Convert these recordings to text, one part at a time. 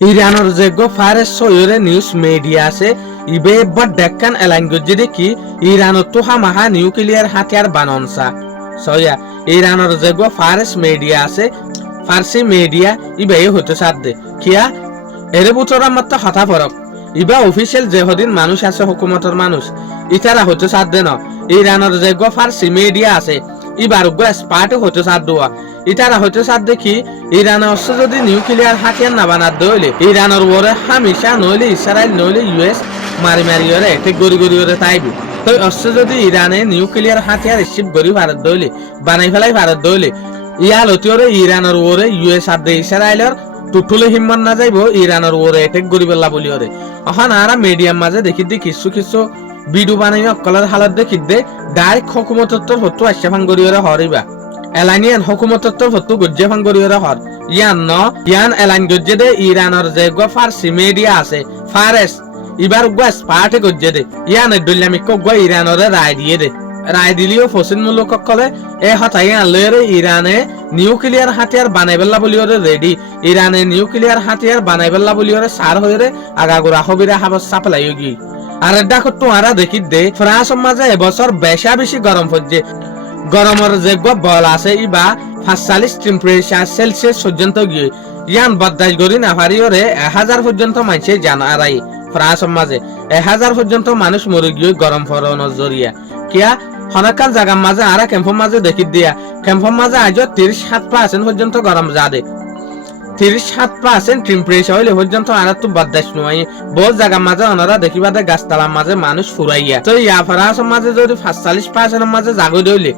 ইরানের যোগ্য ফারেস সৈয়রে news media আছে ইবে এবার ডেক্কান এলাইন গজ্জে দেখি ইরানের তোহা মাহা নিউক্লিয়ার হাতিয়ার বাননসা সয়া ইরানের যোগ্য ফারেস মিডিয়া আছে ফার্সি মিডিয়া ইবে হতে সাধ্যে কিয়া এর বুতরা মাত্র হতা ফরক ইবা অফিসিয়াল যে হদিন মানুষ আছে হুকুমতের মানুষ ইতারা হতে সাধ্যে ন ইরানের যোগ্য ফার্সি মিডিয়া আছে ইবার স্পার্টে হতে সাধ্য ইতারা হতে সাধ্য কি ইরানের অস্ত্র যদি নিউক্লিয়ার হাতিয়ার না বানাত দইলে ইরানের ওরে হামেশা নইলে ইসরায়েল নইলে ইউএস মারি মারি ওরে ঠিক গড়ি গড়ি ওরে তাইবি তো অস্ত্র যদি ইরানে নিউক্লিয়ার হাতিয়ার রিসিভ করি ভারত দইলে বানাই ফেলাই ভারত দইলে ইয়াল অতি ওরে ইরানের ওরে ইউএস আর ইসরায়েলের টুটুলে হিম্মত না যাইব ইরানের ওরে এটেক গড়ি বেলা বলি ওরে এখন আরা মিডিয়াম মাঝে দেখি দি কিছু কিছু ভিডিও বানাই অকলের হালত দেখি দে ডাইরেক্ট হুকুমতত্বর হতো আশা ভাঙ্গরি ওরে হরিবা এলাইনিয়ান হুকুমতত্বর হতো গজ্জে ভাঙ্গরি ওরে হর ইয়ান এলাইন গজ্জে দে ইরানের যে ফার্সি মিডিয়া আছে ফারেস ইবার স্পার্টে গজ্জে দে ইয়ান ডুল্লামিক ইরানের রায় দিয়ে দে রায় দিলিও ফসিন মূলক কলে এ হতাই আনলে ইরানে নিউক্লিয়ার হাতিয়ার বানাইবেলা বলি ওরে রেডি ইরানে নিউক্লিয়ার হাতিয়ার বানাইবেলা বলি ওরে সার হয়ে আগাগোড়া হবিরা হাবস সাপ্লাই গি আর দেখো তোমরা দেখি দে ফ্রান্স মাঝে এবছর বেশা বেশি গরম হচ্ছে গরমের যে বল আছে ইবা 45 টেম্পারেচার সেলসিয়াস পর্যন্ত গিয়ে ইয়ান বদাস গরি না পারি ওরে 1000 পর্যন্ত মানুষ জানারাই ফ্রান্স মাঝে 1000 পর্যন্ত মানুষ মরে গিয়ে গরম ফরনের জরিয়া কিয়া হনাকাল জায়গার মাঝে আর ক্যাম্পের মাঝে দেখি দিয়া ক্যাম্পের মাঝে আজ 37% পর্যন্ত গরম যাদে 37% টেম্পারেচার হইলে পর্যন্ত আর তো বদাস নয় বহু জায়গার মাঝে ওনারা দেখিবাদে গাছতলার মাঝে মানুষ ফুরাইয়া তো ইয়া ফরাসের মাঝে যদি 45% মাঝে জাগো দইলে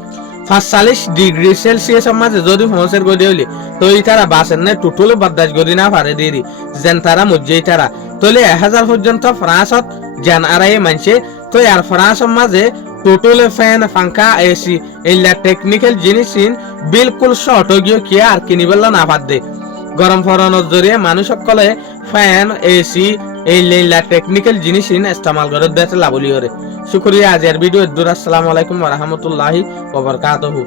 45 ডিগ্রি সেলসিয়াসের মাঝে যদি পৌঁছের গো দইলে তো ইতারা বাসেন না টুটুলে বদাস গরি না পারে দেরি যেন তারা মজ্জে তারা তোলে 1000 পর্যন্ত ফ্রান্সত জান আরাই মানছে তো আর ফ্রান্সের মাঝে টোটালে ফ্যান পাঙ্খা এসি এইলা টেকনিক্যাল জিনিস বিলকুল শর্ট গিয়ে কি আর কিনিবেলা না পার দে গরম ফরানোর জরিয়ে মানুষ সকলে ফ্যান এসি এইলা টেকনিক্যাল জিনিস ইস্তেমাল করে দেতে লাভলি করে শুকরিয়া আজের ভিডিও দূর আসসালামু আলাইকুম ওয়া রাহমাতুল্লাহি ওয়া বারাকাতুহু।